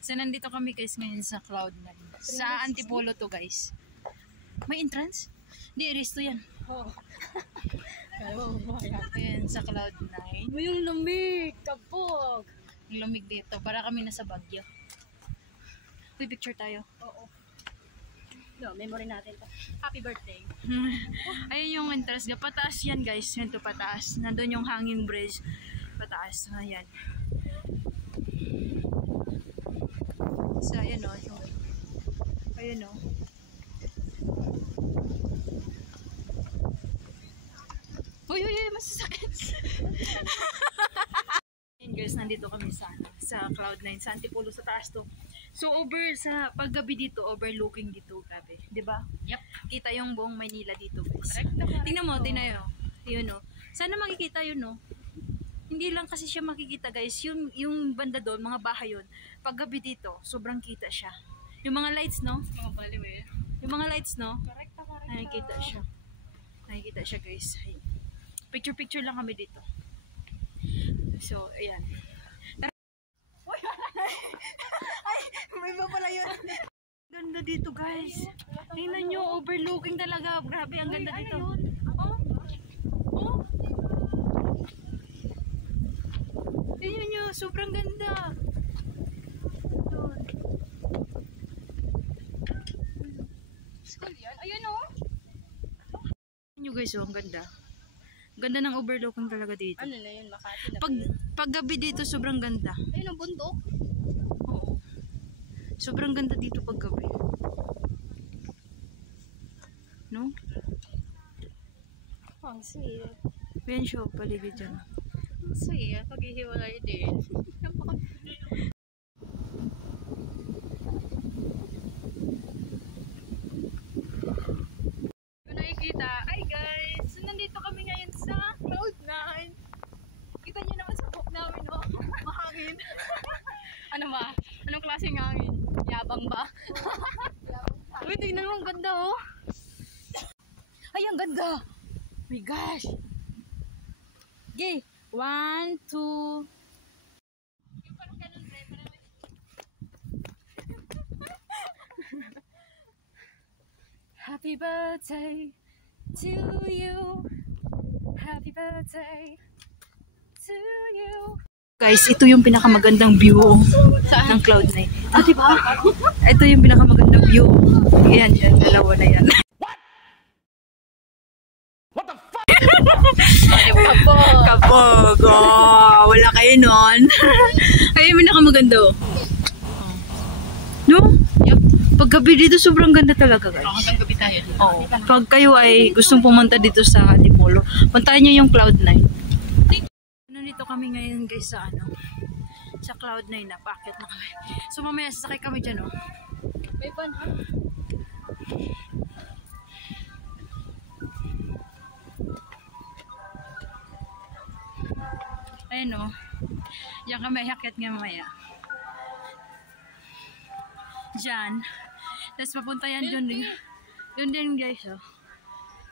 So nandito kami guys ngayon sa Cloud9. Sa Antipolo to guys. May entrance? Hindi, resto yan. Ayan, sa Cloud9. May yung lamig, kapog. Lamig dito, para kami nasa Baguio. Uy, picture tayo. Oo. No, memory natin to. Happy birthday. Ayun yung entrance. Pataas yan guys. Yan to pataas. Nandun yung hanging bridge. Pataas. Ayan. So, ayan o. Ayan o. Uy, masasakit. Ayan guys, nandito kami sa Cloud9. Sa Antipolo, sa taas to. So, sa paggabi dito, overlooking dito, grabe. Diba? Yep. Kita yung buong Maynila dito, guys. Tingnan mo, yun, no? Sana makikita yun, no? Hindi lang kasi siya makikita, guys. Yung banda doon, mga bahay yun. Paggabi dito, sobrang kita siya. Yung mga lights, no? Yung mga lights, no? Nakikita siya. Nakikita siya, guys. Picture lang kami dito. So, ayan. Ay, may iba pala yun. Ganda dito guys. Tingnan nyo, overlooking talaga. Grabe, ang ganda dito. Oh. Tingnan nyo, sobrang ganda. School yan? Ayun o. Tingnan nyo guys, ang ganda. Ganda ng overlooking talaga dito. Ano na yun, Makati na Paggabi dito, sobrang ganda. ayun ang bundok. Oo. Sobrang ganda dito paggabi. No? Ang sweet. Ayan siya, paligid dyan. Ang sweet. Paghihiwalay din. Kung nakikita, ay guys, so nandito kami ngayon sa Cloud9. Kita nyo naman sa book namin, no? Mahangin. Ano ba? Anong klaseng hangin? Yabang ba? Uy, tingnan mo, ang ganda, oh. Ay, ang ganda. Oh my gosh. Okay, 1, 2. Happy birthday to you. Happy birthday to you. Guys, ito yung pinakamagandang view ng Cloud9. Ah, diba? Ito yung pinakamagandang view. Ayan, dalawa na yan. What the fuck? Kapog. Oh, wala kayo nun. Ay, yung pinakamaganda. No? Yep. Paggabi dito, sobrang ganda talaga, guys. Hanggang gabi tayo. Oh. Pag kayo ay gustong pumunta dito sa Antipolo, puntahan nyo yung Cloud9. Nandito kami ngayon guys sa sa Cloud9 na. Paakit na kami. So mamaya sasakay kami dyan, oh. May pan, ha? Ayun, oh. Yan kami hakit nga mamaya. Diyan. Tapos papunta yan dyan din. Yun din guys, oh.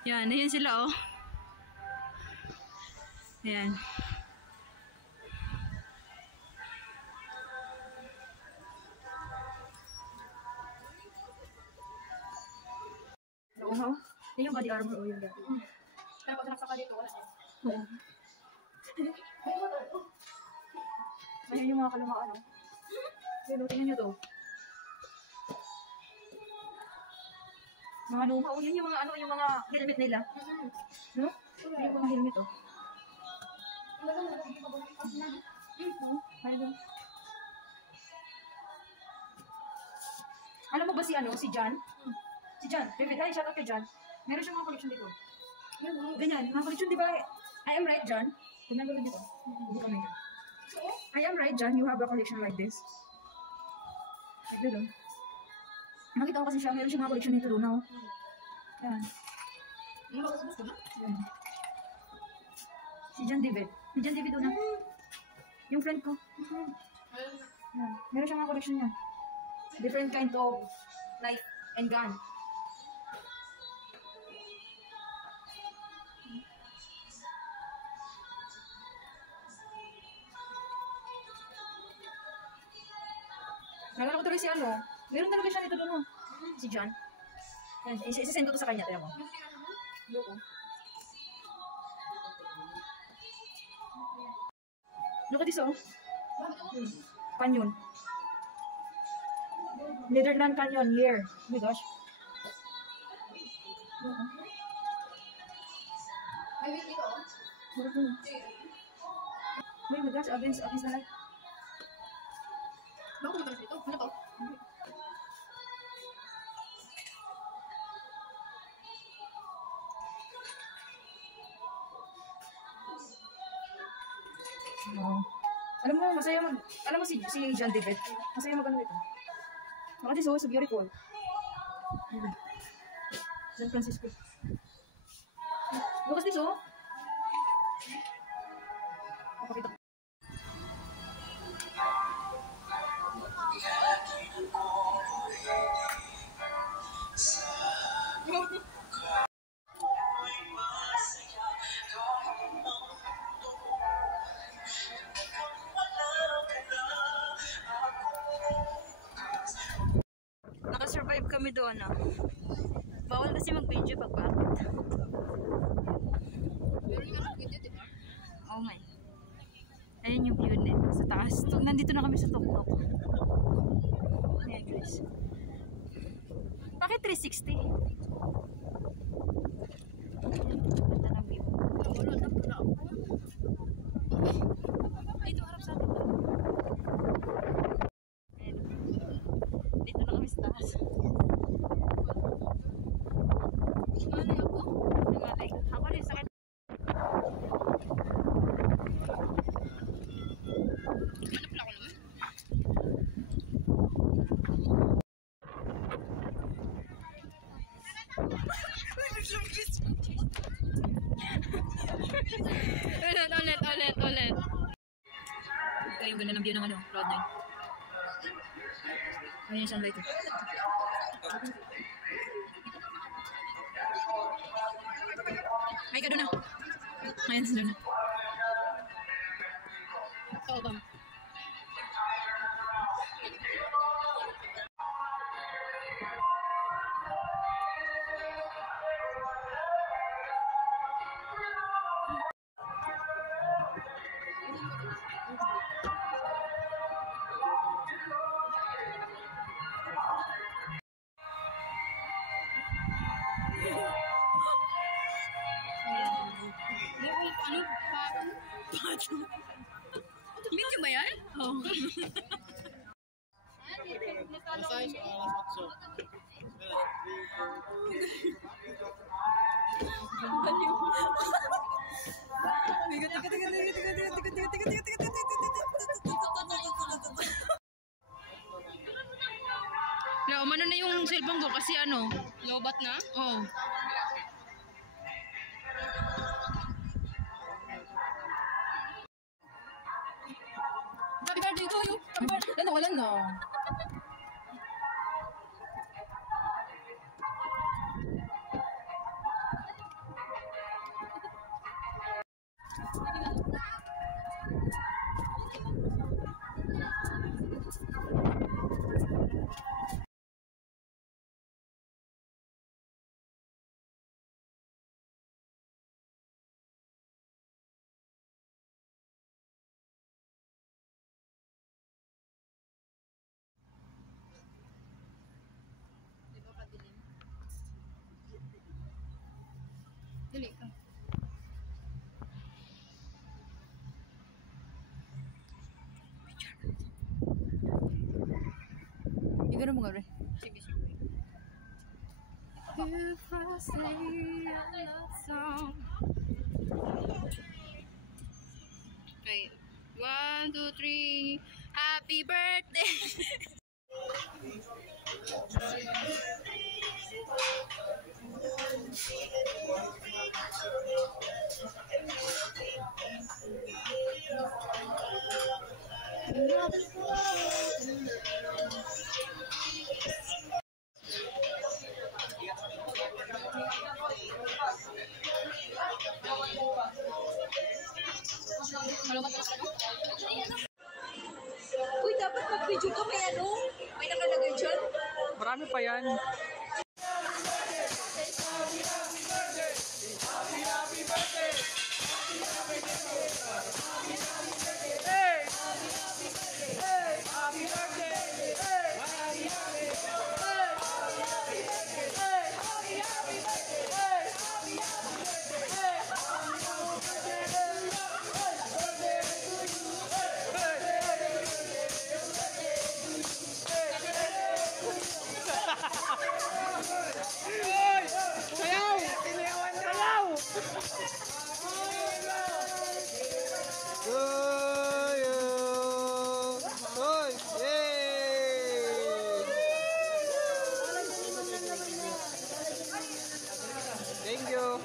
Yan, ayan sila, oh. Ayan. Oo. Yan yung body armor, oh, yung dati. Pero pag nakasaka dito, wala. Oo. Ayan yung mga kalamaan, oh. Pero tingnan nyo to. Mga luma, oh, yan yung mga yung mga helmet nila. No? Yung mga helmet, oh. Alam mo ba si John? Si John, David, hi, shout out kay John. Meron siyang mga collection dito. Ganyan, mga collection, di ba? I am right, John. Tignan mo dito. I am right, John, you have a collection like this. Like that, oh. Nakita ko kasi siya, meron siyang mga collection dito doon, oh. Yan. Yan. Si John David. Si John David, una. Yung friend ko. Yan. Meron siyang mga collection niya. Different kind of knife and gun. Nalala ko tuloy si ano. Meron talaga siya nito doon, si John. Isisend ko to sa kanya, tayo mo. Look at this, oh. Canyon. Netherland Canyon, here. Oh my gosh. Oh my gosh, against the light. Bakit pumunta dito? Ano to? Oh. Alam mo, masaya mag... Alam mo si John David? Masaya mag ano ito. Look at this, oh, so beautiful. San Francisco. Look at this, oh. Papakita ko. Naka-survive kami doon, ah. Bawal kasi mag-video pag bakit. Meron nga nag-video, diba? Oo nga. Ayan yung view nito sa taas. Nandito na kami sa tuktok. Ayan guys. Bakit 360? Ganda ng view. Wala na pala ako. Ay, ito harap sa atin. Ayan. Dito na kami sa taas. Malay ako. Namalay ko. Ako rin, sakit. Ano pala ako naman? Ulit. Kaya yung ganda ng view ng ano, Cloud9. Ayan yung sunlight. Ay, ka doon na. Ayan, doon na. Oo ba? Ano? Pato? Video ba yan? Oo. Na, umano na yung cellphone ko kasi ano. Lobat na? Oh. Happy birthday to you! Happy birthday! Wala na. Dali ka. Igano mo gawin? Sige, sige. If I say a love song. Okay. 1, 2, 3. Happy birthday! Uy, dapat Naka-video ka may ano? May nakalagay dyan? Marami pa yan. Thank you.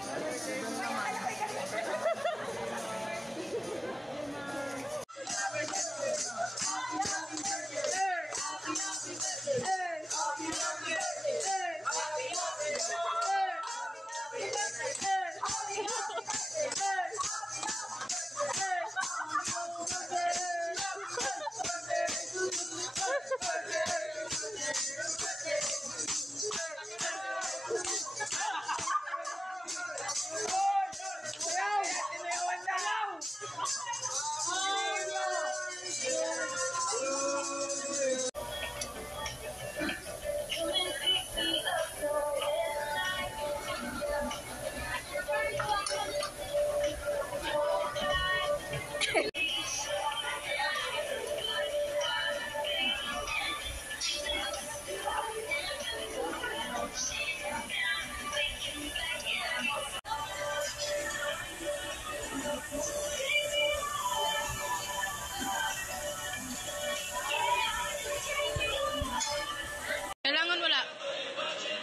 Kailangan wala.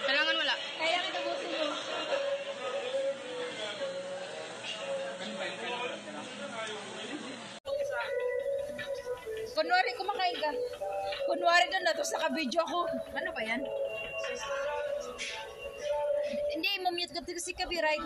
Kailangan wala. Kailangan tapusin mo. Kunwari kumakain ka. Kunwari doon na, tapos naka-video ako. Ano ba yan? Hindi, mamute ka kasi copyright.